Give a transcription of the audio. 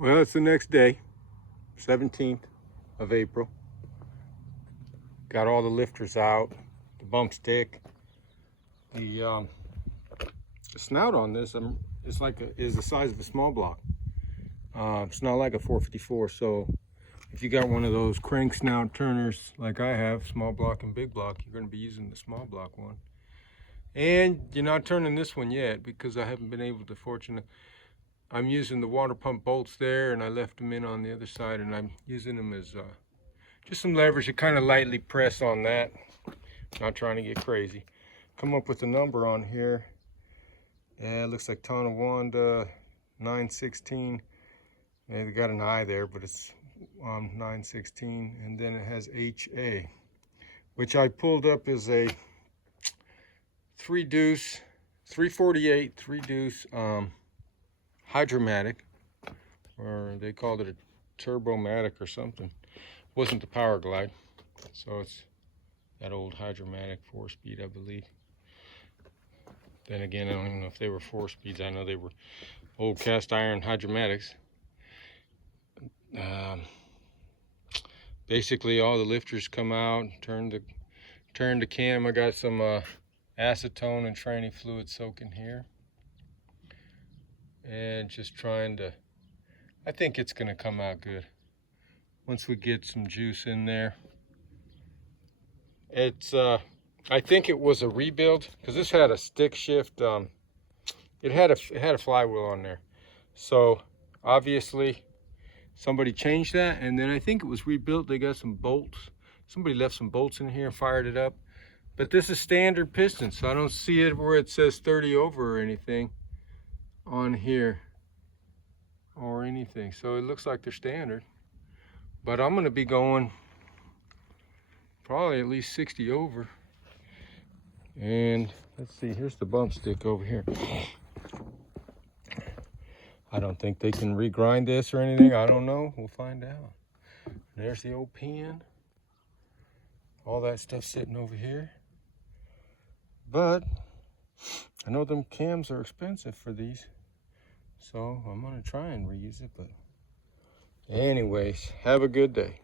Well, it's the next day, 17th of April. Got all the lifters out, the bump stick. The snout on this is the size of a small block. It's not like a 454, so if you got one of those crank snout turners like I have, small block and big block, you're going to be using the small block one. And you're not turning this one yet because I haven't been able to, I'm using the water pump bolts there, and I left them in on the other side, and I'm using them as just some levers to kind of lightly press on that. Not trying to get crazy. Come up with a number on here. Yeah, it looks like Tonawanda 916. Yeah, they got an I there, but it's 916, and then it has HA, which I pulled up as a 3-deuce, 348 3-deuce hydromatic, or they called it a turbomatic or something. Wasn't the power glide, so it's that old hydromatic 4-speed, I believe. Then again, I don't even know if they were 4-speeds. I know they were old cast iron hydromatics. Basically, all the lifters come out, turn the cam. I got some acetone and tranny fluid soaking here, and just trying to. I think it's gonna come out good once we get some juice in there. It's I think it was a rebuild because this had a stick shift. It had a flywheel on there, so obviously somebody changed that, and then I think it was rebuilt. They got some bolts. Somebody left some bolts in here and fired it up. But this is standard piston, so I don't see it where it says 30 over or anything on here or anything. So it looks like they're standard. But I'm gonna be going probably at least 60 over. And let's see, here's the bump stick over here. I don't think they can regrind this or anything. I don't know. We'll find out. There's the old pin. All that stuff sitting over here. But I know them cams are expensive for these, so I'm going to try and reuse it. But anyways, have a good day.